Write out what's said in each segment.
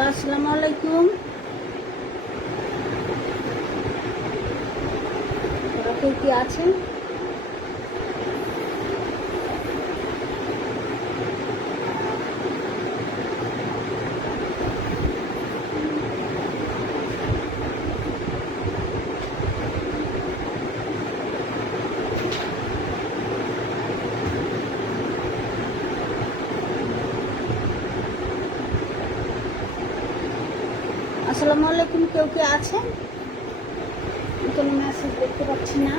আসসালামু আলাইকুম। কে কি আছেন? আসসালামু আলাইকুম। কেউ কে আছেন? কোনো মেসেজ দেখতে পাচ্ছি না।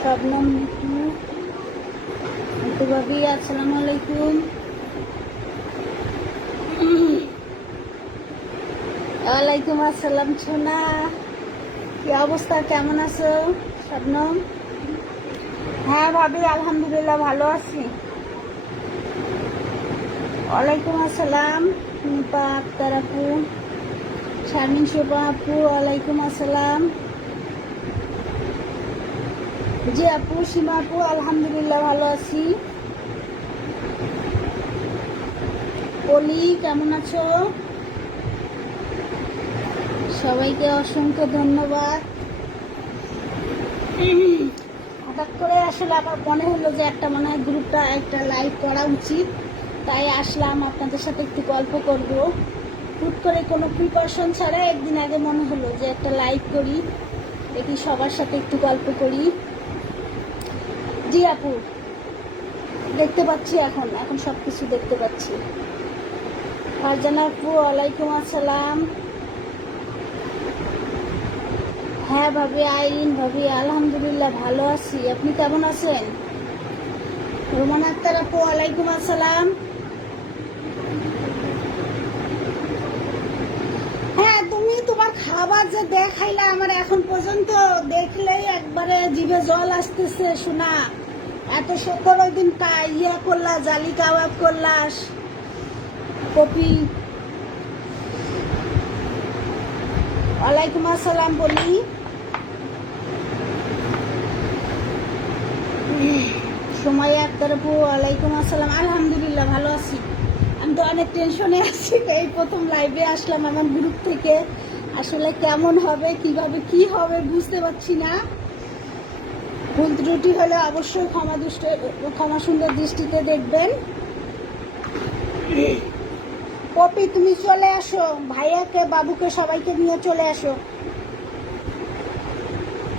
শবনম মিতু ভাবি আসসালামু আলাইকুম। ওয়ালাইকুম আসসালাম সোনা, কি অবস্থা, কেমন আছো শবনম? হ্যাঁ ভাবি, আলহামদুলিল্লাহ ভালো আছি। ওয়ালাইকুম আসসালাম নিপা আক্তার আপু, শারমিন শোভা আপু ওয়ালাইকুম আসসালাম। জি আপু, সীমা আপু আলহামদুলিল্লাহ ভালো আছি। পলি কেমন আছো? সবাইকে অসংখ্য ধন্যবাদ। হঠাৎ করে আসলে আমার মনে হলো যে একটা মনে হয় গ্রুপটা একটা লাইভ করা উচিত, তাই আসলাম আপনাদের সাথে একটু গল্প করব। হুট করে কোনো প্রিপারেশন ছাড়া একদিন আগে মনে হলো যে একটা লাইভ করি, দেখি সবার সাথে একটু গল্প করি। জি আপু, দেখতে পাচ্ছি, এখন এখন সব কিছু দেখতে পাচ্ছি। ফারজানা আপু ওয়ালাইকুম আসসালাম। হ্যাঁ ভাবি, আইরিন ভাবি আলহামদুলিল্লাহ ভালো আছি, আপনি কেমন আছেন? রোমান আক্তার আপু ওয়ালাইকুম আসসালাম। হ্যাঁ, তুমি তোমার খাবার যে দেখাইলা আমার এখন পর্যন্ত দেখলেই একবারে জিভে জল আসতেছে শোনা। এত সুন্দর ওই দিন ইয়া করলা, জালি কাবাব করলা, কপি। ওয়ালাইকুম আসসালাম বলি। সময় আক্তার আপু ওয়ালাইকুম আসসালাম। আলহামদুলিল্লাহ ভালো আছি। আমি তো অনেক টেনশনে আছি, এই প্রথম লাইভে আসলাম আমার গ্রুপ থেকে। আসলে কেমন হবে, কিভাবে কি হবে বুঝতে পারছি না। ভুল ত্রুটি হলে অবশ্যই ক্ষমা সুন্দর দৃষ্টিতে দেখবেন। পপি তুমি চলে আসো, ভাইয়াকে বাবুকে সবাইকে নিয়ে চলে আসো।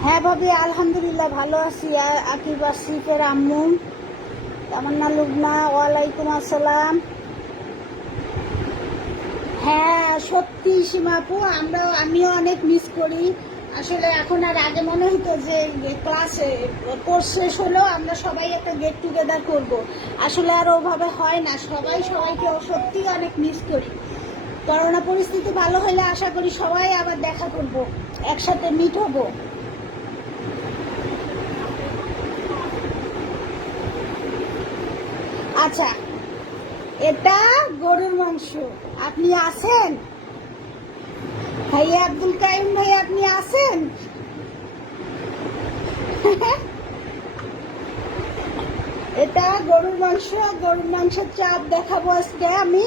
হ্যাঁ ভাবি আলহামদুলিল্লাহ ভালো আছি। আকিব আসিফের আম্মু তামান্না লুবনা ওয়ালাইকুম আসসালাম। হ্যাঁ সত্যি সীমা আপু, আমিও অনেক মিস করি। আসলে এখন আর আগে মনে হতো যে ক্লাসে কোর্স শেষ হলেও আমরা সবাই একটা গেট টুগেদার করব। আসলে আর ওভাবে হয় না, সবাইকে সত্যি অনেক মিস করি। করোনা পরিস্থিতি ভালো হলে আশা করি সবাই আবার দেখা করব, একসাথে মিট হব। আচ্ছা, এটা গরুর মাংস। আপনি আছেন ভাইয়া? আব্দুল কাইম ভাই আপনি আছেন? এটা গরুর মাংসের চাপ দেখাবো আজকে আমি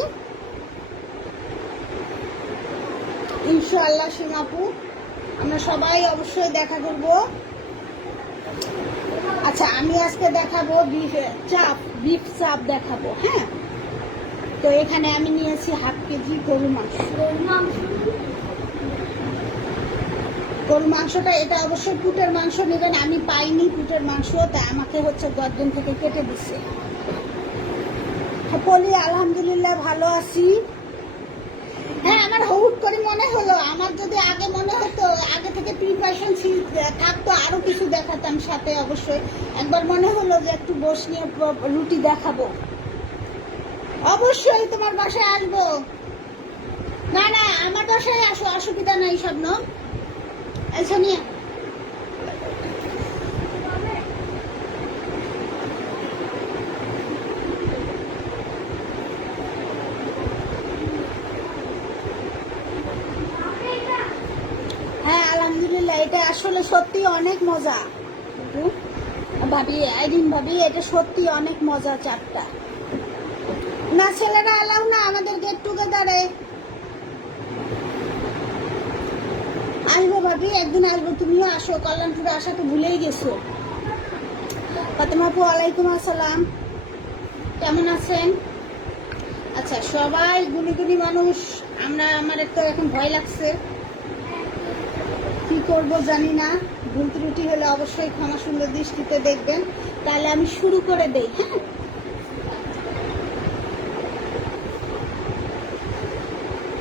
ইনশাআল্লাহ। সিঙ্গাপু আমরা সবাই অবশ্যই দেখা করব। আচ্ছা, আমি আজকে দেখাবো বিফ চাপ দেখাবো। হ্যাঁ, তো এখানে আমি নিয়েছি হাফ কেজি গরুর মাংসটা। এটা অবশ্যই পুটের মাংস নেবেন, আমি পাইনি পুটের মাংস, তাই আমাকে হচ্ছে গর্দন থেকে কেটে দিচ্ছে। বলি আলহামদুলিল্লাহ ভালো আছি। হ্যাঁ, আমার হুট করে মনে হলো, আমার যদি আগে মনে হতো, আগে থেকে প্রিপারেশন থাকতো, আরো কিছু দেখাতাম সাথে। অবশ্যই একবার মনে হলো যে একটু বস নিয়ে রুটি দেখাবো। অবশ্যই তোমার বাসায় আসবো। না না, আমার বাসায় আসো, অসুবিধা নাই। স্বপ্ন আচ্ছা নিয়ে হ্যাঁ আলহামদুলিল্লাহ, এটা আসলে সত্যি অনেক মজা ভাবি, আইরিন ভাবি, এটা সত্যি অনেক মজা চাপটা। না ছেলেরা এলাও না আমাদের গেট টুগেদারে। আসবো ভাবি, একদিন আসবো, তুমিও আসো। কল্যাণপুরে আসা তো ভুলেই গেছো। ফাতেমা আপু ওয়ালাইকুম আসসালাম, কেমন আছেন? আচ্ছা সবাই গুলি মানুষ, আমার একটু এখন ভয় লাগছে, কি করব জানি না। ভুল ত্রুটি হলে অবশ্যই ক্ষমা সুন্দর দৃষ্টিতে দেখবেন। তাহলে আমি শুরু করে দেই। হ্যাঁ,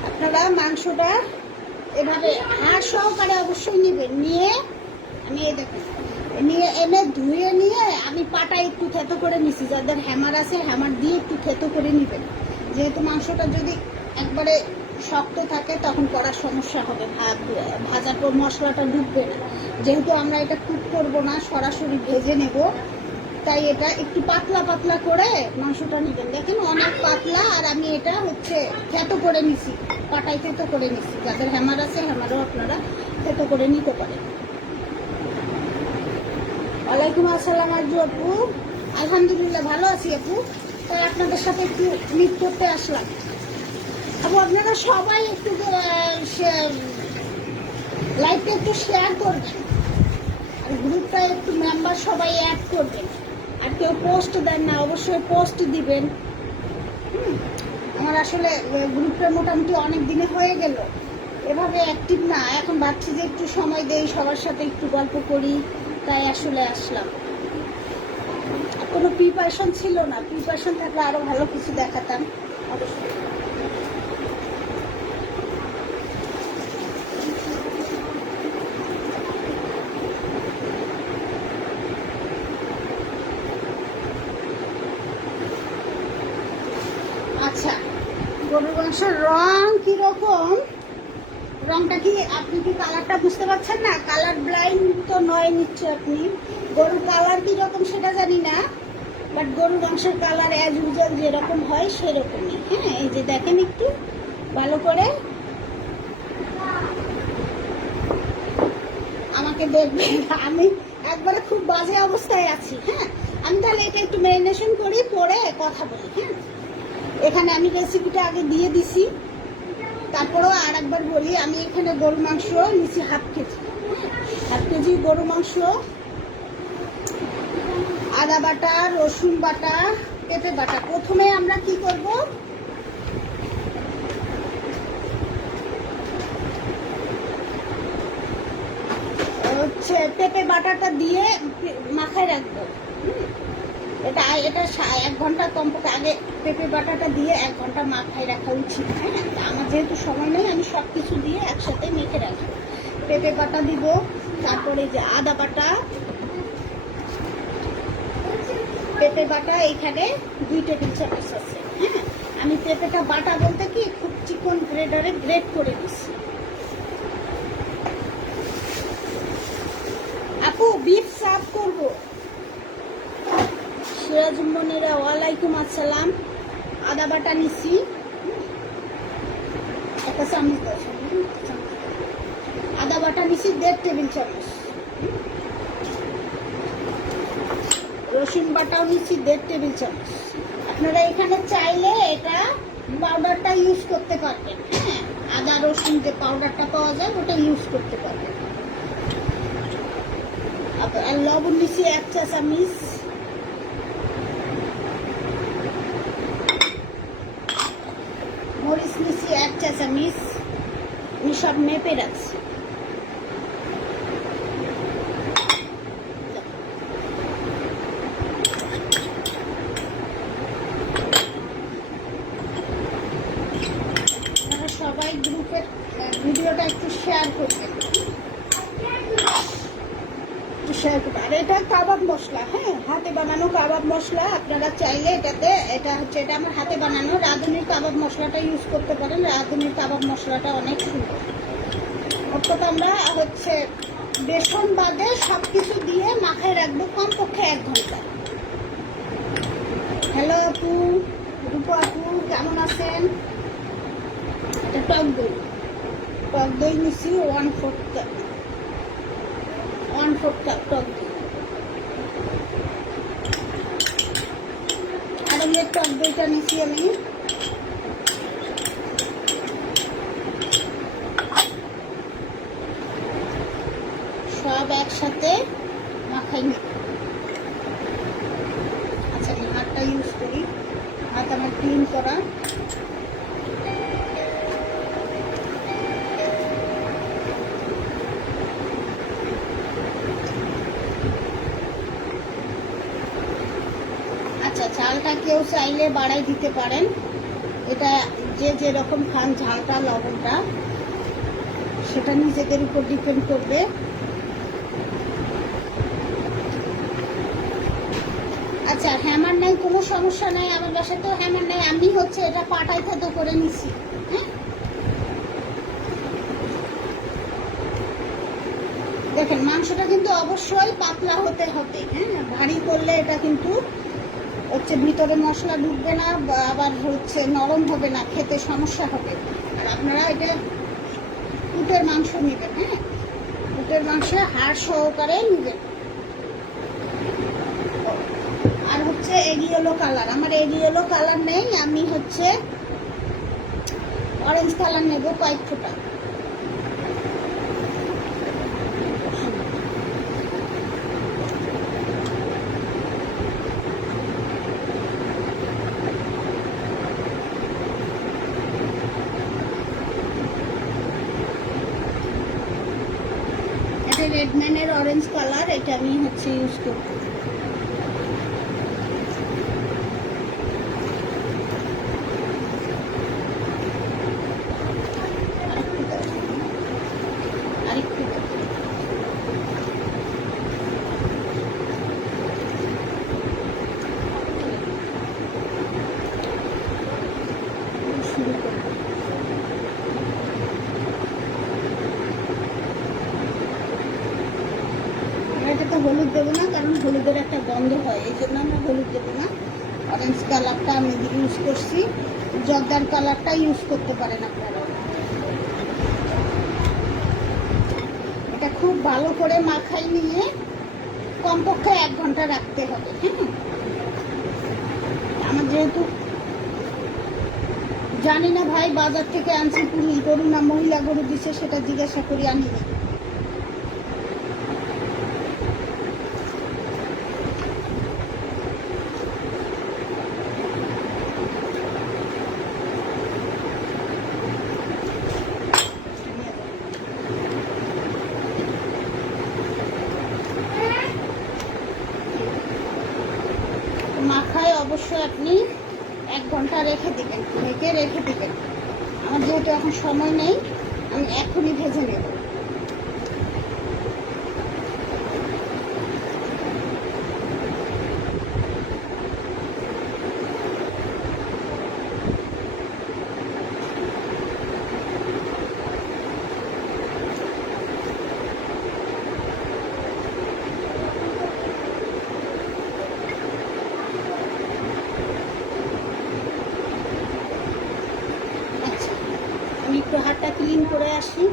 আপনারা মাংসটা এভাবে হাড় সহকারে অবশ্যই নেবেন। নিয়ে আমি এই দেখুন নিয়ে এনে ধুয়ে নিয়ে আমি পাটা একটু থেতো করে নিছি। যাদের হ্যামার আছে হ্যামার দিয়ে একটু থেতো করে নেবেন, যেহেতু মাংসটা যদি একবারে শক্ত থাকে তখন করার সমস্যা হবে, ভাজার পর মশলাটা ডুববে না। যেহেতু আমরা এটা কুক করবো না, সরাসরি ভেজে নেব, তাই এটা একটু পাতলা পাতলা করে মাংসটা নেবেন। দেখেন অনেক পাতলা, আর আমি এটা হচ্ছে থেতো করে নিছি, পাটায় থেতো করে নিছি। যাদের হ্যামার আছে হ্যামারও আপনারা থেতো করে নিতে পারেন। ওয়ালাইকুম আসসালাম আরজু আপু, আলহামদুলিল্লাহ ভালো আছি আপু। তাই আপনাদের সাথে একটু মিট করতে আসলাম। আপু আপনারা সবাই একটু লাইভটা একটু শেয়ার করবেন, আর গ্রুপটা একটু মেম্বার সবাই অ্যাড করবেন। আর কেউ পোস্ট দেন না, অবশ্যই পোস্ট দিবেন। আমার আসলে গ্রুপটা মোটামুটি অনেক দিনে হয়ে গেল এভাবে অ্যাক্টিভ না। এখন ভাবছি যে একটু সময় দেই, সবার সাথে একটু গল্প করি, তাই আসলে আসলাম। কোনো প্রিপারেশন ছিল না, প্রিপারেশন থাকলে আরো ভালো কিছু দেখাতাম অবশ্যই। আচ্ছা, গরুর মাংসের রং কিরকম, রংটা কি আপনি কি কালারটা বুঝতে পারছেন না? কালার ব্লাইন্ড তো নয় নিশ্চয় আপনি। গরুর কালার কিরকম সেটা জানি না, বাট গরুর মাংসের কালার অ্যাজ ইউজুয়াল যেরকম হয় সেরকমই। হ্যাঁ, এই যে দেখেন একটু ভালো করে আমাকে দেখবেন, আমি একবারে খুব বাজে অবস্থায় আছি। হ্যাঁ, আমি তাহলে এটা একটু ম্যারিনেশন করি, পরে কথা বলি। হ্যাঁ, এখানে আমি রেসিপিটা আগে দিয়ে দিছি, তারপরেও আর একবার বলি, আমি এখানে গরু মাংস নিচ্ছি হাফ কেজি গরু মাংস, আদা বাটা, রসুন বাটা, পেঁপে বাটা। প্রথমে আমরা কি করব, হচ্ছে পেঁপে বাটাটা দিয়ে মাখায় রাখবো। এটা 1 ঘন্টা কমপক্ষে আগে পেঁপে বাটাটা দিয়ে 1 ঘন্টা মাখায় রাখা উচিত। হ্যাঁ, আমার যেহেতু সময় নেই, আমি সব কিছু দিয়ে একসাথে মেখে রাখবো। পেঁপে বাটা দিব, তারপরে যে আদা বাটা, পেঁপে বাটা এখানে 2 টেবিল চামচ আছে। হ্যাঁ, আমি পেঁপেটা বাটা বলতে কি খুব চিকন গ্রেডারে গ্রেড করে দিচ্ছি। আপু বিফ সার্ভ করবো। সিরাজুম্মনিরা ওয়ালাইকুম আসসালাম। আদা বাটা নিছি 1 চামচ, আদা বাটা নিছি 1.5 টেবিল চামচ, রসুন বাটাও নিচ্ছি 1.5 টেবিল চামচ। আপনারা এখানে চাইলে এটা পাউডারটা ইউজ করতে পারবেন। হ্যাঁ, আদা রসুন যে পাউডারটা পাওয়া যায় ওটা ইউজ করতে পারবেন। আর লবণ নিচ্ছি 1 চা চামচ, মরিচ নিচ্ছি 1 চা চামচ। আমি সব মেপে রাখছি। সবাই গ্রুপের ভিডিওটা একটু শেয়ার করবেন, আর এটা কাবাব মশলা। হ্যাঁ, হাতে বানানো কাবাব মশলা। আপনারা চাইলে এটা হচ্ছে এটা আমার হাতে বানানো রাঁধুনির কাবাব মশলাটা ইউজ করতে পারেন। রাঁধুনির কাবাব মশলাটা অনেক সুন্দর। অর্থাৎ আমরা হচ্ছে বেসন বাদে সবকিছু দিয়ে মাখায় রাখবো কমপক্ষে 1 ঘন্টা। হ্যালো আপু, রূপা আপু কেমন আছেন? এটা টক দই নিচ্ছি 1/4 কাপ টক দই। আর টক 2টা নিচ্ছি আমি। সব একসাথে মাখাই নি। আচ্ছা আমি হাতটা ইউজ করি, হাত আমার ক্লিন করা। আচ্ছা ঝালটা কেউ চাইলে বাড়াই দিতে পারেন, এটা যে যেরকম খান ঝালটা লবণটা সেটা নিজেদের উপর ডিপেন্ড করবে। আচ্ছা হ্যামার নাই, কোনো সমস্যা নাই, আমার বাসায় তো হ্যামার নাই, আমি হচ্ছে এটা পাটায় থেতো করে নিছি। হ্যাঁ দেখেন মাংসটা কিন্তু অবশ্যই পাতলা হতে হবে, হ্যাঁ ভারী করলে এটা কিন্তু হচ্ছে ভিতরে মশলা ঢুকবে না, আবার হচ্ছে নরম হবে না, খেতে সমস্যা হবে। আর আপনারা এটা উটের মাংস নেবেন, হ্যাঁ উটের মাংসে হাড় সহকারে নেবেন। আর হচ্ছে এগ ইয়েলো কালার, আমার এগ ইয়েলো কালার নেই, আমি হচ্ছে অরেঞ্জ কালার নেব কয়েক ফোঁটা। এটা রেডম্যানের অরেঞ্জ কালার, এটা আমি হচ্ছে ইউজ করব। এটাতে হলুদ দেবো না, কারণ হলুদের একটা গন্ধ হয়, এই জন্য আমরা হলুদ দেবো না। অরেঞ্জ কালারটা আমি ইউজ করছি, জর্দার কালারটা ইউজ করতে পারেন আপনারা। এটা খুব ভালো করে মাখাই নিয়ে কমপক্ষে 1 ঘন্টা রাখতে হবে। হ্যাঁ আমার যেহেতু জানি না ভাই বাজার থেকে আনছি পুরুষ গরু না মহিলা গরু দিচ্ছে, সেটা জিজ্ঞাসা করি আনি না। মাখায় অবশ্যই আপনি 1 ঘন্টা রেখে দিবেন, রেখে দিবেন। আমার যেহেতু এখন সময় নেই, আমি এখনই ভেজে নেব। আমি একটু হাতটা ক্লিন করে আসি।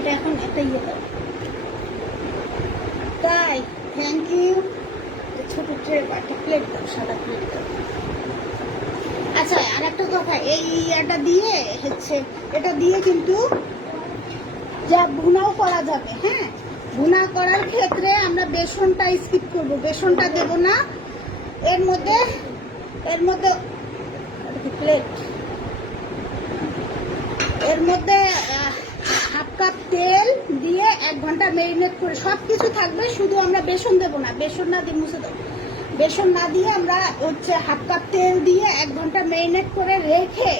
এটা এখন একটা ইয়ে দাও, তাই থ্যাংক ইউ। ছোট ট্রে একটা প্লেট দাও, সাদা প্লেট দাও। আচ্ছা আর একটা কথা, এই ইয়াটা দিয়ে হচ্ছে এটা দিয়ে কিন্তু যা ভুনাও করা যাবে। হ্যাঁ ভুনা করার ক্ষেত্রে আমরা বেসনটা স্কিপ করব, বেসনটা দেব না। এর মধ্যে প্লেট, এর মধ্যে হাফ কাপ তেল দিয়ে 1 ঘন্টা ম্যারিনেট করে, সব কিছু থাকবে, শুধু আমরা বেসন দেবো না, বেসন না দিয়ে মুছে দেবো, বেসন না দিয়ে আমরা হচ্ছে হাফ কাপ তেল দিয়ে 1 ঘন্টা ম্যারিনেট করে রেখে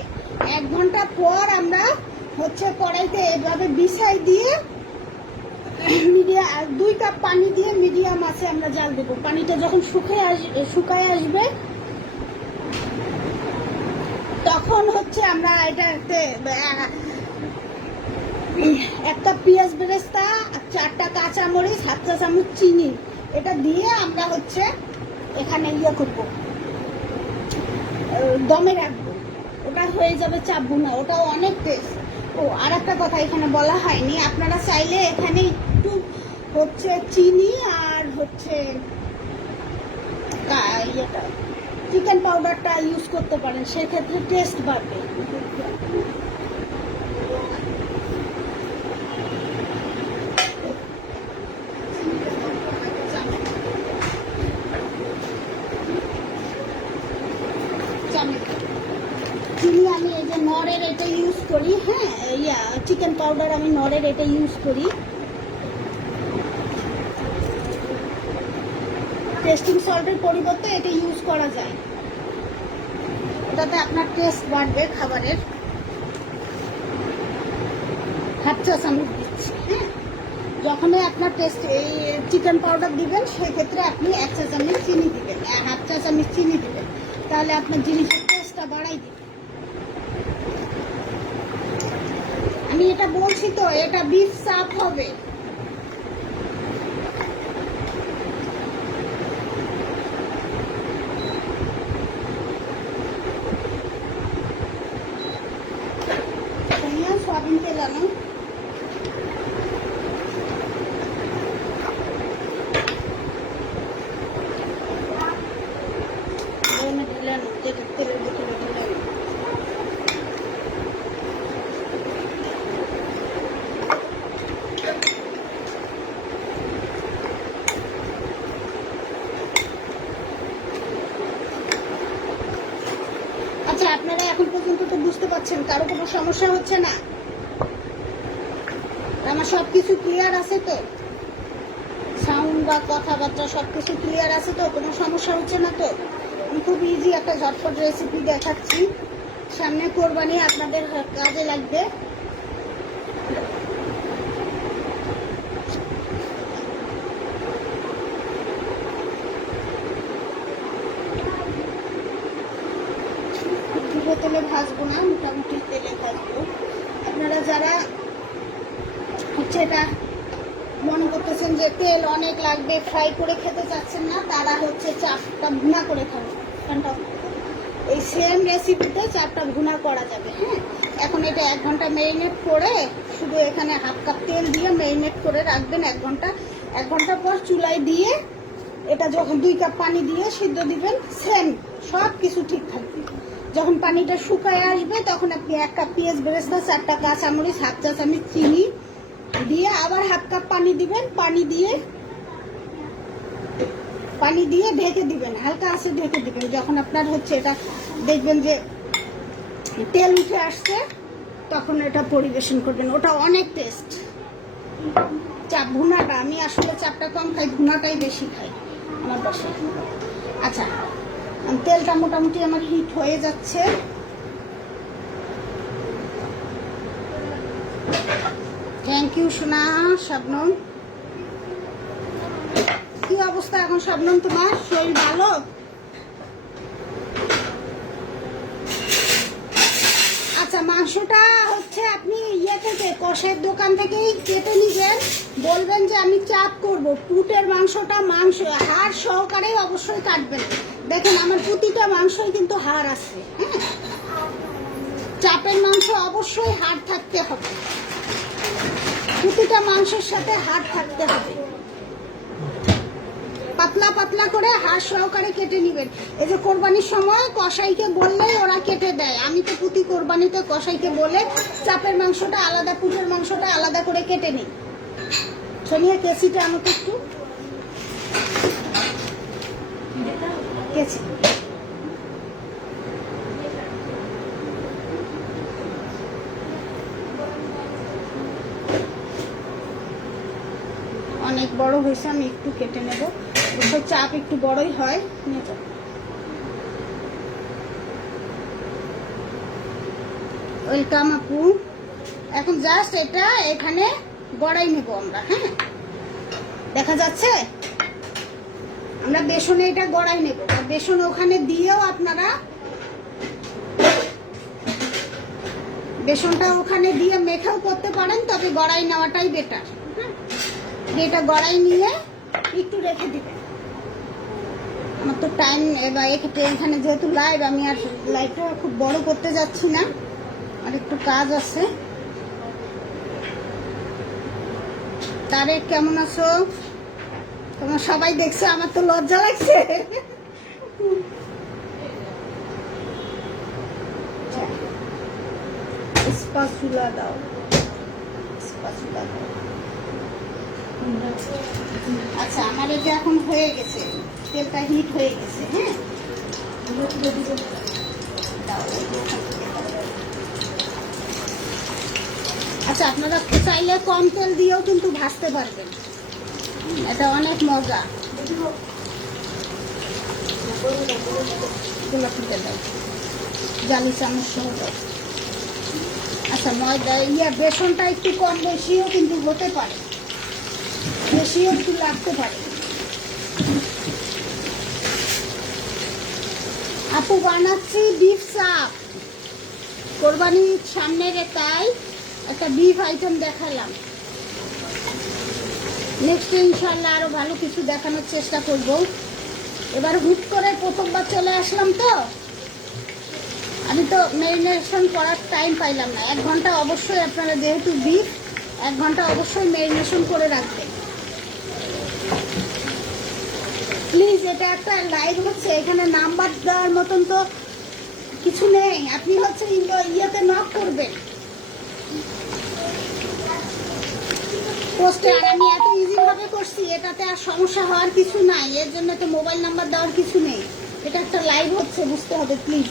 1 ঘন্টা পর আমরা হচ্ছে কড়াইতে এভাবে বিছাই দিয়ে মিডিয়াম 2 কাপ পানি দিয়ে মিডিয়াম আছে আমরা জাল দেবো। পানিটা যখন শুকায় আসবে তখন হচ্ছে আমরা এটাতে 1 কাপ পেঁয়াজ বেরেস্তা, 4টা কাঁচামরিচ, 1/2 চা চামচ চিনি, এটা দিয়ে আমরা হচ্ছে এখানে করবো, দমে রাখবো। ওটা হয়ে যাবে চাপ ভুনা, ওটাও অনেক টেস্ট। ও আর একটা কথা এখানে বলা হয়নি, আপনারা চাইলে এখানে একটু হচ্ছে চিনি আর হচ্ছে চিকেন পাউডারটা ইউজ করতে পারেন, সেক্ষেত্রে টেস্ট বাড়বে। চিনি আমি এই যে নরের এটা ইউজ করি, হ্যাঁ চিকেন পাউডার আমি নরের এটা ইউজ করি। টেস্টিং সল্টের পরিবর্তে এটা ইউজ করা যায়, ওটাতে আপনার টেস্ট বাড়বে খাবারের। 1/2 চা চামচ দিচ্ছি, হ্যাঁ। যখনই আপনার টেস্ট এই চিকেন পাউডার দিবেন সেক্ষেত্রে আপনি 1 চা চামচ চিনি দিবেন, 1/2 চা চামচ চিনি দিবেন, তাহলে আপনার জিনিসের টেস্টটা বাড়াই দিবে। আমি এটা বলছি তো, এটা বিফ চাপ হবে। সয়াবিন তেল আনো, তেলের বোতলে ঢেলে আনো। আচ্ছা, আপনারা এখন পর্যন্ত তো বুঝতে পারছেন, কারো কোনো সমস্যা হচ্ছে না? আমার সবকিছু ক্লিয়ার আছে তো? সাউন্ড বা কথাবার্তা সবকিছু ক্লিয়ার আছে তো? কোনো সমস্যা হচ্ছে না তো? আমি খুব ইজি একটা ঝটপট রেসিপি দেখাচ্ছি, সামনে কোরবানি, আপনাদের কাজে লাগবে। তেলে ভাজবো না, মোটামুটি তেলে ভাজবো। আপনারা যারা হচ্ছে এটা মনে করতেছেন যে তেল অনেক লাগবে, ফ্রাই করে খেতে চাচ্ছেন না, তারা হচ্ছে চাপটা ভুনা করে খাবেন। এই সেম রেসিপিতে চাপটা ভুনা করা যাবে, হ্যাঁ। এখন এটা 1 ঘন্টা ম্যারিনেট করে, শুধু এখানে 1/2 কাপ তেল দিয়ে ম্যারিনেট করে রাখবেন 1 ঘন্টা। 1 ঘন্টা পর চুলায় দিয়ে এটা যখন 2 কাপ পানি দিয়ে সিদ্ধ দিবেন, সেম সব কিছু ঠিক থাকবে। যখন পানিটা শুকায় আসবে তখন আপনি 1 কাপ পেঁয়াজ বেরেস্তা, 4টা কাঁচামরিচ, 1/2 চা চামচ চিনি দিয়ে আবার 1/2 কাপ পানি দিবেন। পানি দিয়ে ঢেকে দিবেন, হালকা আঁচে ঢেকে দিবেন। যখন আপনার হচ্ছে এটা দেখবেন যে তেল উঠে আসছে, তখন এটা পরিবেশন করবেন। ওটা অনেক টেস্ট। চাপ ভুনাটা, আমি আসলে চাপটা কম খাই, ভুনাটাই বেশি খাই আমার বাসায়। আচ্ছা, তেলটা মোটামুটি আমার হিট হয়ে যাচ্ছে। থ্যাংক ইউ সোনা। শবনম, কি অবস্থা এখন শবনম? তোমার শরীর ভালো? আচ্ছা, মাংসটা হচ্ছে আপনি থেকে কষের দোকান থেকেই কেটে নিবেন। বলবেন যে আমি চাপ করব। পুটের মাংসটা হাড় সহকারে অবশ্যই কাটবেন। দেখেন আমার প্রতিটা মাংসই কিন্তু হাড় আছে, হ্যাঁ। চাপের মাংস অবশ্যই হাড় থাকতে হবে, প্রতিটা মাংসের সাথে হাড় থাকতে হবে। পাতলা পাতলা করে হাড় সহকারে কেটে নিবেন। এই যে কোরবানির সময় কসাইকে বললেই ওরা কেটে দেয়। আমি তো প্রতি কোরবানিতে কসাইকে বলে চাপের মাংসটা আলাদা, পুটের মাংসটা আলাদা করে কেটে নিই। সোনিয়া, কেসিটা আমাকে একটু কেসি। অনেক বড় হয়েছে, আমি একটু কেটে নেব। অবশ্য চাপ একটু বড়ই হয়। ওয়েলকাম আপু। এখন জাস্ট এটা এখানে গড়াই নেব আমরা। হ্যাঁ, দেখা যাচ্ছে? আমরা বেসনে এটা গড়াই নেব। বেসন ওখানে দিয়েও আপনারা বেসনটা ওখানে দিয়ে মেখেও করতে পারেন, তবে গড়াই নেওয়াটাই বেটার। এটা গড়াই নিয়ে একটু রেখে দিবেন। আমার তো টাইম এবার এখানে যেহেতু লাইভ, আমি আর লাইভটা খুব বড় করতে যাচ্ছি না, আর একটু কাজ আছে। তারেক কেমন আছো? তোমার সবাই দেখছে, আমার তো লজ্জা লাগছে। স্পাচুলা দাও, স্পাচুলা দাও। আচ্ছা, আমার এটা এখন হয়ে গেছে, তেলটা হিট হয়ে গেছে। হ্যাঁ, আচ্ছা, আপনারা চাইলে কম তেল দিয়েও কিন্তু ভাজতে পারবেন, এটা অনেক মজা। গোলাপি তেল দাও, জালি চামচ সহ দাও। আচ্ছা, ময়দা বেসনটা একটু কম বেশিও কিন্তু হতে পারে, বেশিও একটু লাগতে পারে। আপু বানাচ্ছি বিফ চাপ, কোরবানির সামনে রে, তাই একটা বিফ আইটেম দেখালাম। নেক্সট ইনশাল্লাহ আরো ভালো কিছু দেখানোর চেষ্টা করব। এবার হুট করে প্রথমবার চলে আসলাম, তো আমি তো ম্যারিনেশন করার টাইম পাইলাম না। 1 ঘন্টা অবশ্যই আপনারা, যেহেতু বিফ, 1 ঘন্টা অবশ্যই ম্যারিনেশন করে রাখবেন প্লিজ। এটা একটা লাইভ হচ্ছে, এখানে নাম্বার দেওয়ার মতন তো কিছু নেই। আপনি হচ্ছে ইয়েতে নক করবেন পোস্টে, আর আমি এত ইজি ভাবে করছি, এটাতে আর সমস্যা হওয়ার কিছু নাই। এর জন্য তো মোবাইল নাম্বার দেওয়ার কিছু নেই। এটা একটা লাইভ হচ্ছে, বুঝতে হবে প্লিজ।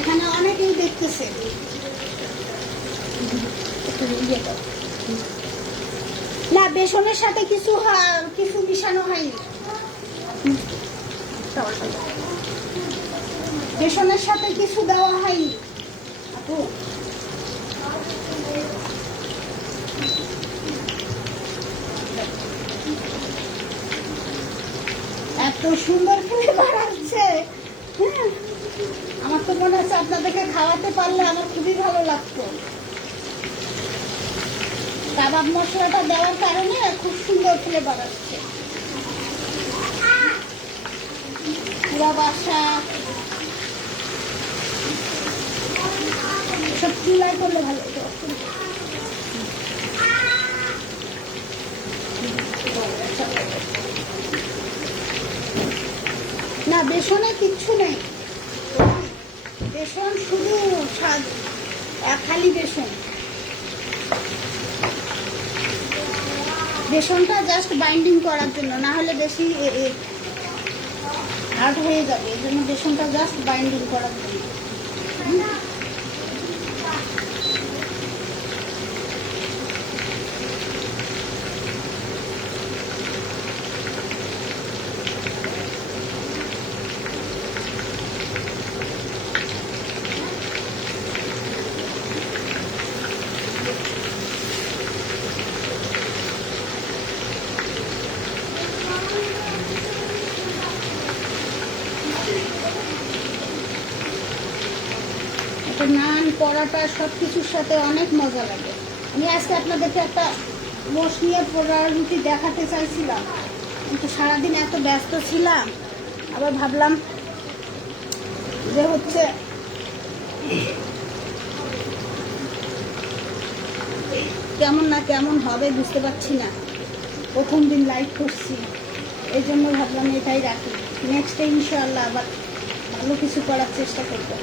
এখানে অনেকেই দেখতেছে। না, বেসনের সাথে কিছু মিশানো হয়নি, বেসনের সাথে কিছু দেওয়া হয়নি আপু। এত সুন্দর ফ্লেভার আসছে, আমার তো মনে হচ্ছে আপনাদেরকে খাওয়াতে পারলে আমার খুবই ভালো লাগতো। কাবাব মশলাটা দেওয়ার কারণে খুব সুন্দর ফ্লেভার আসছে। পুরা বাসা সব চুলায় করলে ভালো হতো। না, বেসনে কিচ্ছু নেই, বেসন শুধু খালি বেসন। বেসনটা জাস্ট বাইন্ডিং করার জন্য, না হলে বেশি হার্ড হয়ে যাবে। এই জন্য বেসনটা জাস্ট বাইন্ডিং করার জন্য। নান, পরাটা সব কিছুর সাথে অনেক মজা লাগে। আমি আজকে আপনাদেরকে একটা মোষ নিয়ে পোড়া রুটি দেখাতে চাইছিলাম, কিন্তু সারাদিন এত ব্যস্ত ছিলাম, আবার ভাবলাম যে হচ্ছে কেমন না কেমন হবে বুঝতে পারছি না। প্রথম দিন লাইভ করছি, এই জন্য ভাবলাম এটাই রাখি। নেক্সটে ইনশাআল্লাহ আবার ভালো কিছু করার চেষ্টা করবো।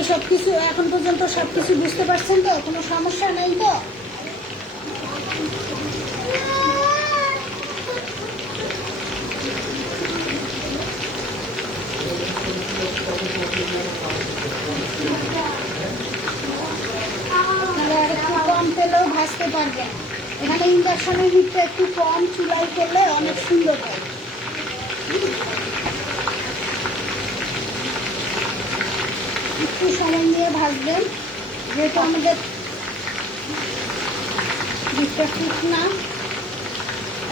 সবাই সবকিছু এখন পর্যন্ত সবকিছু বুঝতে পারছেন তো? কোনো সমস্যা নেই তো? একটু কম তেলেও ভাজতে পারবেন। এখানে ইন্ডাকশনের হিটটা একটু কম, চুলাই করলে অনেক সুন্দর হয়। একটু সময় নিয়ে ভাজবেন, যেহেতু আমাদের দুধটা ঠিক না।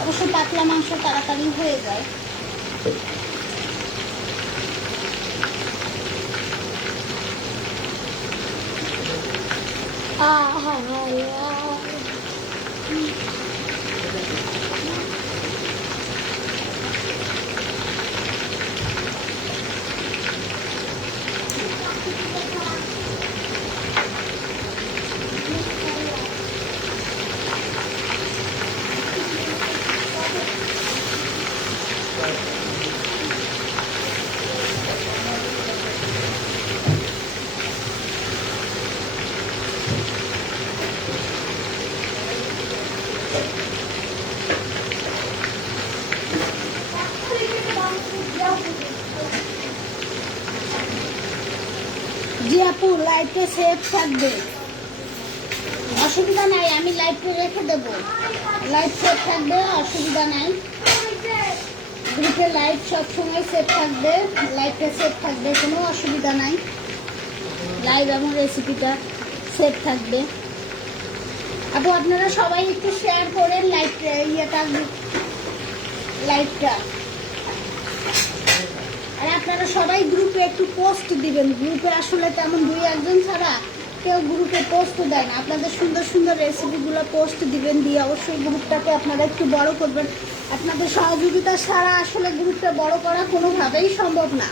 অবশ্য পাতলা মাংস তাড়াতাড়ি হয়ে যায়। জি আপু, লাইটে সেভ থাকবে, অসুবিধা নাই, আমি লাইটে রেখে দেব। লাইট সেভ থাকবে, অসুবিধা নাই। গ্রুপে লাইট সবসময় সেভ থাকবে, লাইটে সেভ থাকবে, কোনো অসুবিধা নাই। লাইভ এবং রেসিপিটা সেভ থাকবে। আপু আপনারা সবাই একটু শেয়ার করেন লাইটটা। আর আপনারা সবাই গ্রুপে একটু পোস্ট দিবেন। গ্রুপে আসলে তেমন 2-1 জন ছাড়া কেউ গ্রুপে পোস্ট দেয় না। আপনাদের সুন্দর সুন্দর রেসিপিগুলো পোস্ট দিবেন, দিয়ে অবশ্যই গ্রুপটাকে আপনারা একটু বড় করবেন। আপনাদের সহযোগিতা ছাড়া আসলে গ্রুপটা বড় করা কোনোভাবেই সম্ভব না।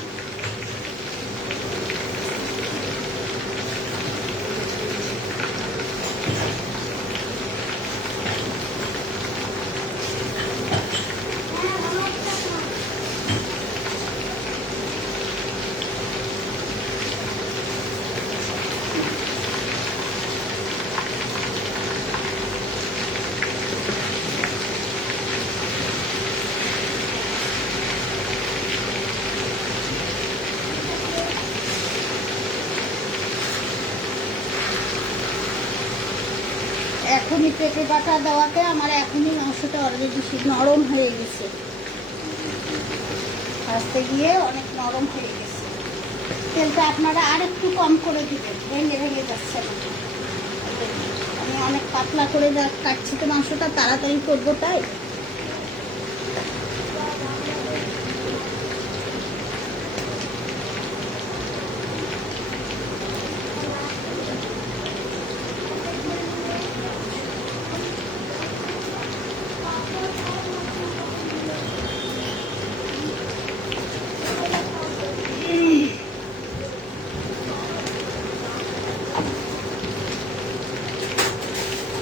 এখনই পেঁপে বাটা দেওয়াতে আমার এখনই মাংসটা অলরেডি নরম হয়ে গেছে, ভাজতে গিয়ে অনেক নরম হয়ে গেছে। তেলটা আপনারা আর একটু কম করে দিবেন, ভেঙে ভেঙে যাচ্ছে না। আমি অনেক পাতলা করে কাটছি তো, মাংসটা তাড়াতাড়ি করবো তাই।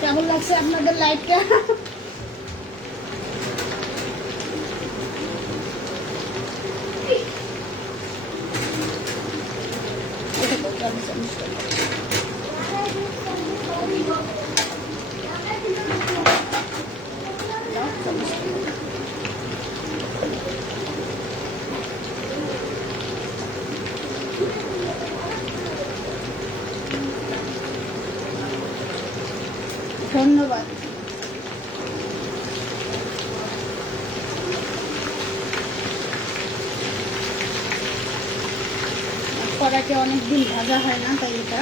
কেমন লাগছে আপনাদের লাইটটা? ধন্যবাদ। কড়াইতে অনেকদিন ভাজা হয় না, তাই এটা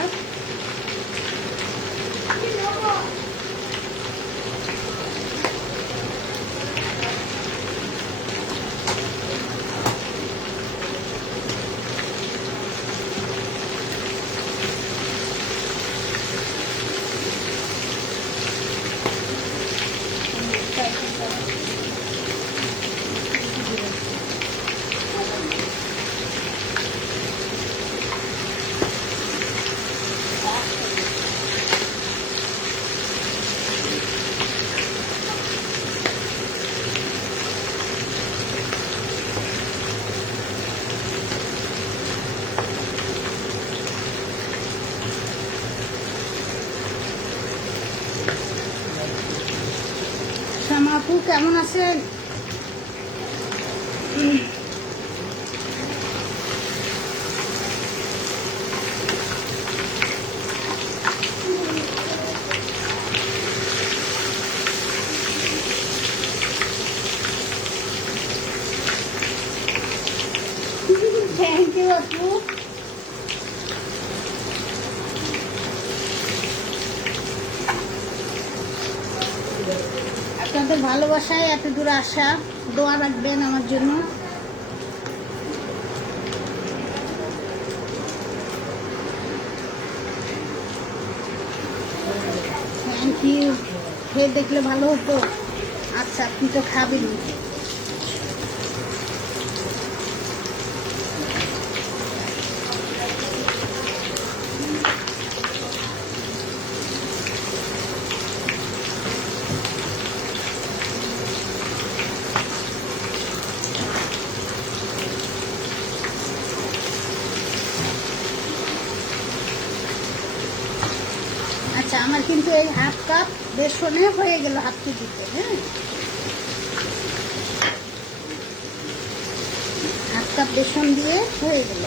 আপু কেমন আছেন? থ্যাংক ইউ আপু। আপনাদের ভালোবাসায় এত দূর আসা, দোয়া রাখবেন আমার জন্য। Thank you. খেয়ে দেখলে ভালো হতো। আচ্ছা, আপনি তো খাবেন। আচ্ছা, আমার কিন্তু এই হাফ কাপ বেসনে হয়ে গেল হাফ কেজিতে। হ্যাঁ, হাফ কাপ বেসন দিয়ে হয়ে গেল।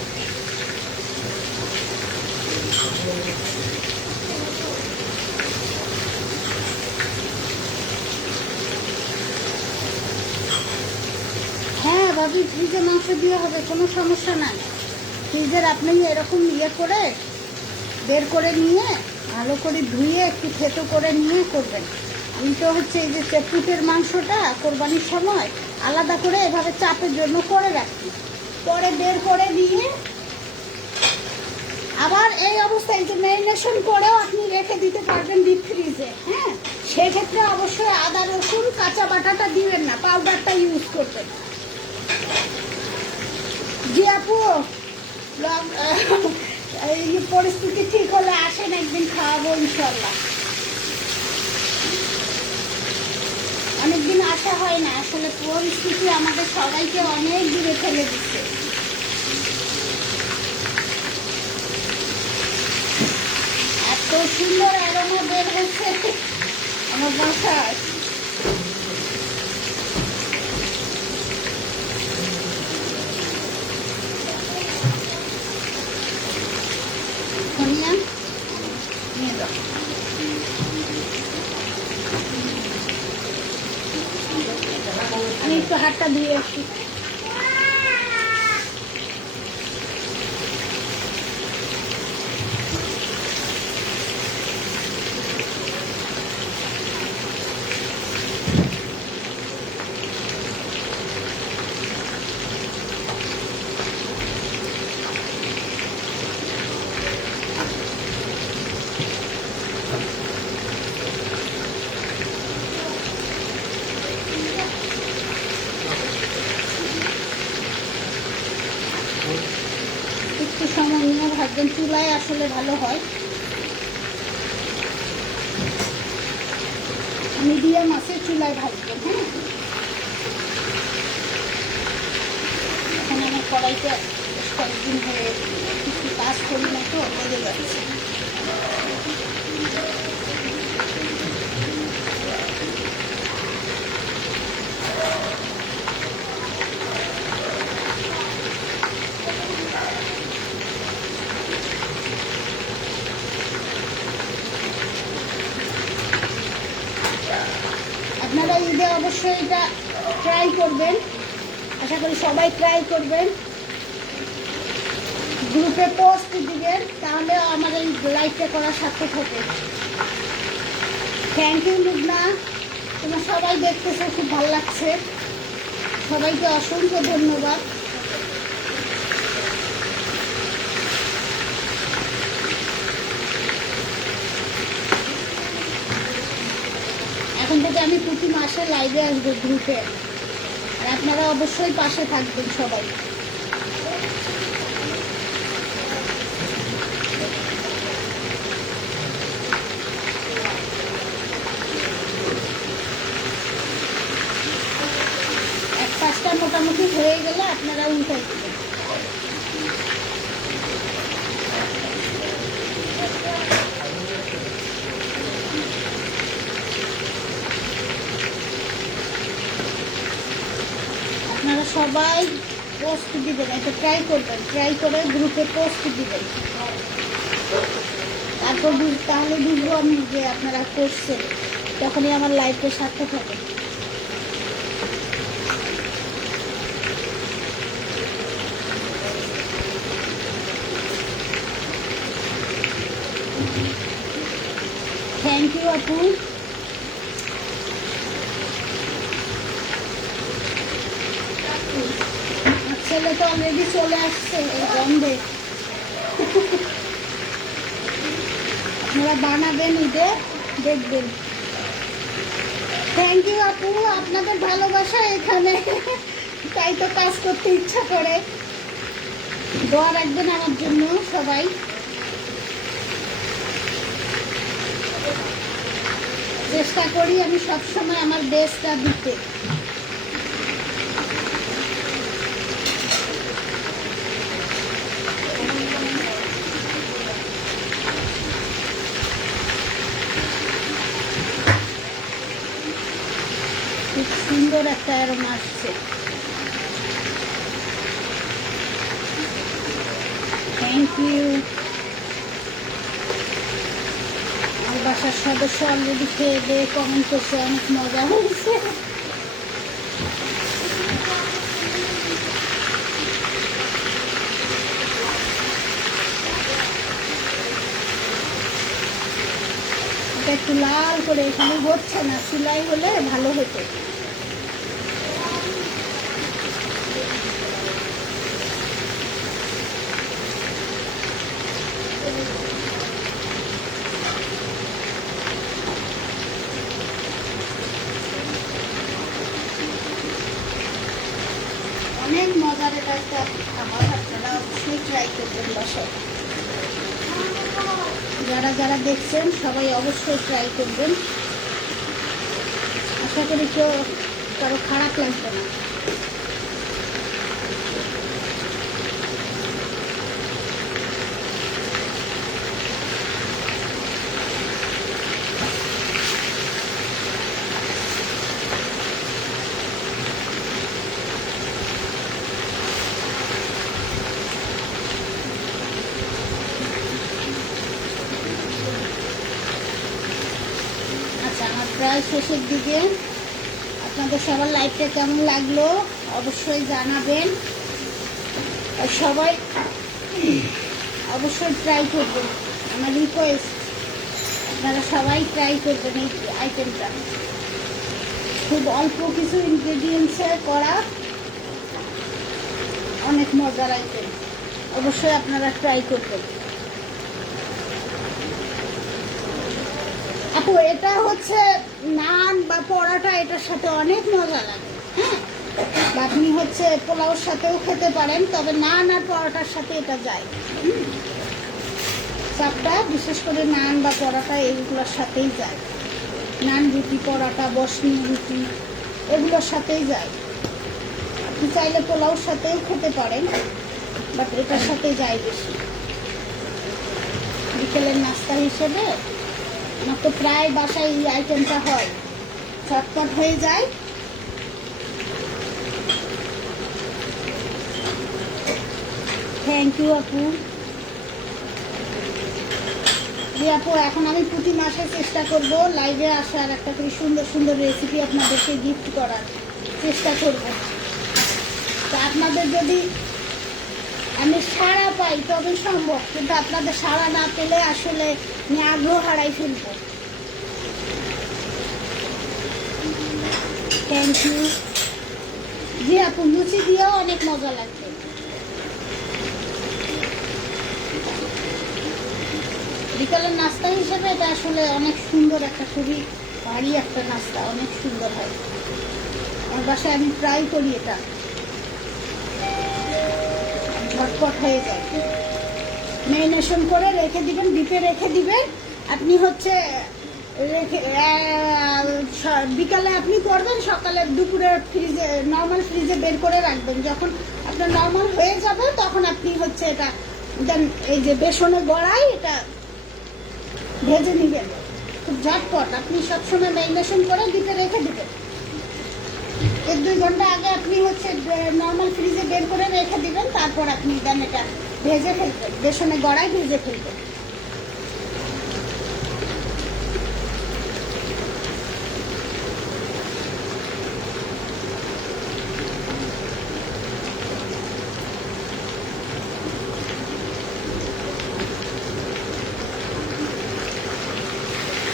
হ্যাঁ ভাবি, ফ্রিজে মাংস দিয়ে হবে, কোনো সমস্যা নাই। ফ্রিজের আপনি এরকম ইয়ে করে বের করে নিয়ে ভালো করে ধুয়ে একটু থেতো করে নিয়ে করবেন। আমি তো হচ্ছে এই যে পুটের মাংসটা কোরবানির সময় আলাদা করে এভাবে চাপের জন্য করে রাখি, পরে বের করে নিয়ে আবার এই অবস্থায় যে ম্যারিনেশন করেও আপনি রেখে দিতে পারবেন ডিপ ফ্রিজে। হ্যাঁ, সেক্ষেত্রে অবশ্যই আদা রসুন কাঁচা বাটাটা দিবেন না, পাউডারটা ইউজ করবেন। জি আপু, এই পরিস্থিতি ঠিক হলে আসেন, একদিন খাওয়াবো ইনশাল্লাহ। অনেকদিন আসা হয় না, আসলে পরিস্থিতি আমাদের সবাইকে অনেক দূরে ফেলে দিচ্ছে। এত সুন্দর অ্যারোমা বের হচ্ছে আমার বাসায়। সোনিয়া, নিয়ে যাও। আমি একটু হাতটা ধুয়ে আসি। একটু সময় নিয়ে ভাজবেন, চুলায় আসলে ভালো হয়। মিডিয়াম আছে চুলায় ভাজবেন। হ্যাঁ, এখন আমার কড়াইতে কয়েকদিন হয়ে কিছু কাজ করি না তো লেগে যাচ্ছে। আপনারা ঈদে অবশ্যই এটা ট্রাই করবেন, আশা করি সবাই ট্রাই করবেন। গ্রুপে পোস্ট দিবেন, তাহলে আমার এই লাইভটা করা সার্থক হবে। থ্যাংক ইউ লুবনা, তোমার সবাই দেখতেছে, খুব ভালো লাগছে। সবাইকে অসংখ্য ধন্যবাদ। এখন থেকে আমি প্রতি মাসে লাইভে আসবো গ্রুপে, আর আপনারা অবশ্যই পাশে থাকবেন সবাই। এক পাঁচটা মোটামুটি হয়ে গেলে আপনারা উল্টাই দেবেন। সবাই পোস্ট দিবেন, এটা ট্রাই করবেন, ট্রাই করে গ্রুপে পোস্ট দিবেন। তারপর তাহলে বুঝবো আমি যে আপনারা করছেন, তখনই আমার লাইফে সার্থক হবে। থ্যাংক ইউ আপু। ছেলে তো অলরেডি চলে আসছে এই গন্ধে। আপনারা বানাবেন, ঈদে দেখবেন। থ্যাংক ইউ আপু, আপনাদের ভালোবাসা এখানে, তাই তো কাজ করতে ইচ্ছা করে। দোয়া রাখবেন আমার জন্য সবাই। চেষ্টা করি আমি সবসময় আমার বেস্টটা দিতে। খুব সুন্দর একটা অ্যারোমা আসছে। Thank you. আমার বাসার সদস্য অলরেডি খেয়ে দিয়ে কমেন্ট করছে অনেক মজা হয়েছে। এটা একটু লাল করে, এখানে হচ্ছে না, সিলাই হলে ভালো হতো। অনেক মজার এটা একটা খাবার, আপনারা অবশ্যই ট্রাই করবেন বাসায়। যারা যারা দেখছেন সবাই অবশ্যই ট্রাই করবেন। আশা করি কেউ কারো খারাপ লাগবে না। আমার প্রায় শেষের দিকে। আপনাদের সবার লাইফটা কেমন লাগলো অবশ্যই জানাবেন। আর সবাই অবশ্যই ট্রাই করবেন, আমার রিকোয়েস্ট আপনারা সবাই ট্রাই করবেন। এই আইটেমটা খুব অল্প কিছু ইনগ্রেডিয়েন্টসে করা, অনেক মজার আইটেম, অবশ্যই আপনারা ট্রাই করবেন। আপু এটা হচ্ছে নান বা পরোটা, এটার সাথে অনেক মজা লাগে। হ্যাঁ, আপনি হচ্ছে পোলাওর সাথেও খেতে পারেন, তবে নান আর পরোটার সাথে এটা যায়। চাপটা বিশেষ করে নান বা পরোটা এইগুলোর সাথেই যায়। নান রুটি, পরোটা, বসনি রুটি এগুলোর সাথেই যায়। আপনি চাইলে পোলাওর সাথেও খেতে পারেন, বাট এটার সাথে যায় বেশি। বিকেলের নাস্তা হিসেবে আমার তো প্রায় বাসায় এই আইটেমটা হয়, চটপট হয়ে যায়। থ্যাংক ইউ আপু। আপু এখন আমি প্রতি মাসে চেষ্টা করব লাইভে আসার, একটা করে সুন্দর সুন্দর রেসিপি আপনাদেরকে গিফট করার চেষ্টা করব। তা আপনাদের যদি আমি সাড়া পাই তবে সম্ভব, কিন্তু আপনাদের সাড়া না পেলে আসলে আমি আগ্রহ হারাই ফেলব। Thank you. জি আপু, লুচি দিয়েও অনেক মজা লাগবে। বিকালের নাস্তা হিসেবে এটা আসলে অনেক সুন্দর একটা, খুবই ভারী একটা নাস্তা, অনেক সুন্দর হয়। আমার বাসায় আমি ট্রাই করি, এটা ঝটপট হয়ে যায়। ম্যারিনেশন করে রেখে দিবেন, ডিপে রেখে দিবেন। আপনি হচ্ছে রেখে বিকালে আপনি করবেন, সকালে দুপুরে ফ্রিজে, নর্মাল ফ্রিজে বের করে রাখবেন। যখন আপনার নর্মাল হয়ে যাবে তখন আপনি হচ্ছে এটা দেন এই যে বেসনে গড়াই এটা ভেজে নিবেন। খুব ঝটপট, আপনি সবসময় ম্যারিনেশন করে ডিপে রেখে দিবেন। 1-2 ঘন্টা আগে আপনি হচ্ছে নর্মাল ফ্রিজে বের করে রেখে দিবেন, তারপর আপনি দেন এটা ভেজে ফেলবেন, বেসনে গড়ায় ভেজে ফেলবেন।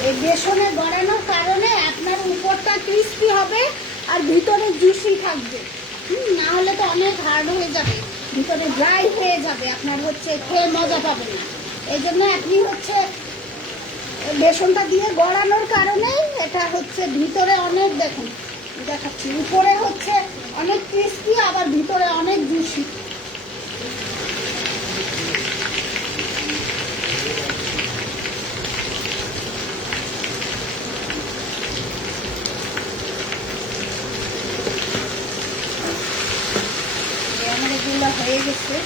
এই বেসনে গড়ানোর কারণে আপনার উপরটা ক্রিস্পি হবে আর ভিতরে জুসি থাকবে। না হলে তো অনেক হার্ড হয়ে যাবে, ভিতরে ড্রাই হয়ে যাবে, আপনার হচ্ছে খেয়ে মজা পাবেন না। এই জন্য আপনি হচ্ছে বেসনটা দিয়ে গড়ানোর কারণেই এটা হচ্ছে ভিতরে অনেক, দেখুন দেখাচ্ছি, উপরে হচ্ছে অনেক ক্রিস্পি আবার ভিতরে অনেক জুসি। আমার এগুলো হয়ে গেছে।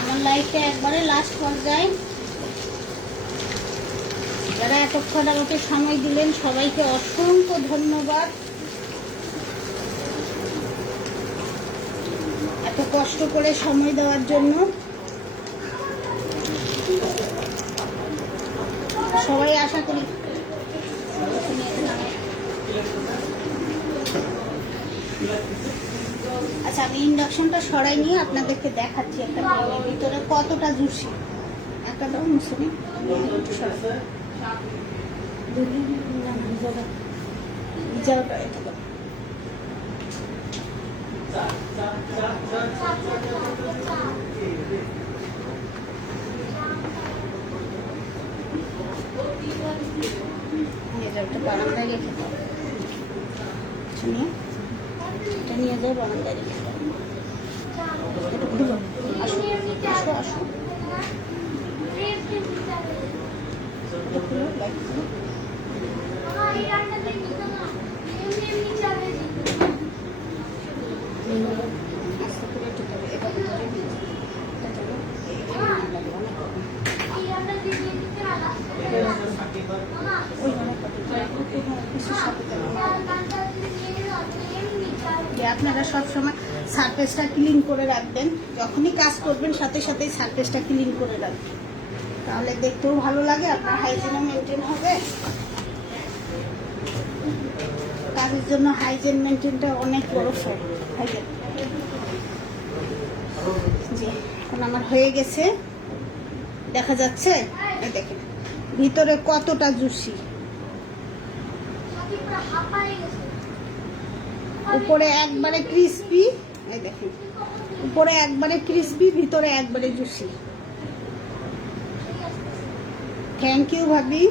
আমার লাইফে একবারে লাস্ট পর্যায়ে যারা এতক্ষণ আমাকে সময় দিলেন সবাইকে অসংখ্য ধন্যবাদ। এত কষ্ট করে সময় দেওয়ার জন্য সবাই আশা করি। আচ্ছা, আমি ইন্ডাকশনটা সরাই নিয়ে আপনাদেরকে দেখাচ্ছি একটা ভিতরে কতটা জুসি। একটা দাও মুসুরি, বারান্দায় রেখে দাও, এটা নিয়ে যাও বারান্দায় রেখে দাও। আসো আসো আসো, আপনারা সবসময় সারফেসটা ক্লিন করে রাখবেন, যখনই কাজ করবেন সাথে সাথে সারফেসটা ক্লিন করে রাখবেন, তাহলে দেখতেও ভালো লাগে, আপনার হাইজিনও মেনটেন হবে। কাজের জন্য হাইজিন মেনটেনটা অনেক বড় হাইজিন। জি, এখন আমার হয়ে গেছে, দেখা যাচ্ছে, দেখেন ভিতরে কতটা জুসি, উপরে একবারে ক্রিস্পি, এই দেখেন উপরে একবারে ক্রিস্পি ভিতরে একবারে জুসি। থ্যাংক ইউ ভাবি।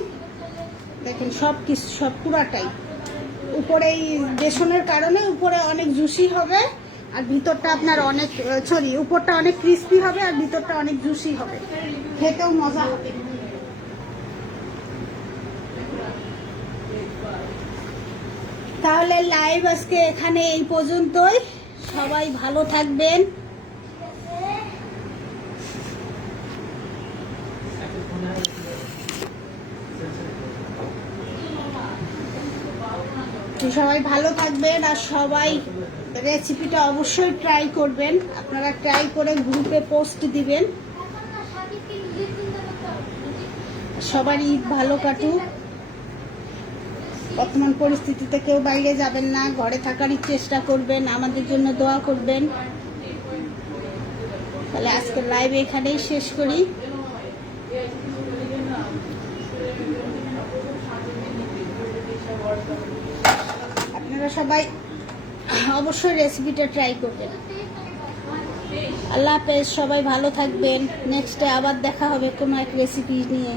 দেখেন সব কিছু, সব পুরাটাই উপরে এই বেসনের কারণে উপরে অনেক জুসি হবে আর ভিতরটা আপনার অনেক, সরি, উপরটা অনেক ক্রিস্পি হবে আর ভিতরটা অনেক জুসি হবে, খেতেও মজা হবে। তাহলে লাইভ আজকে এখানে এই পর্যন্তই, সবাই ভালো থাকবেন। সবাই ভালো থাকবেন আর সবাই রেসিপিটা অবশ্যই ট্রাই করবেন। আপনারা ট্রাই করে গ্রুপে পোস্ট দিবেন। সবার ঈদ ভালো কাটুক। বর্তমান পরিস্থিতিতে কেউ বাইরে যাবেন না, ঘরে থাকারই চেষ্টা করবেন, আমাদের জন্য দোয়া করবেন। তাহলে আজকের লাইভ এখানেই শেষ করি। আপনারা সবাই অবশ্যই রেসিপিটা ট্রাই করবেন। আল্লাহ হাফেজ, সবাই ভালো থাকবেন। নেক্সটে আবার দেখা হবে কোনো এক রেসিপি নিয়ে।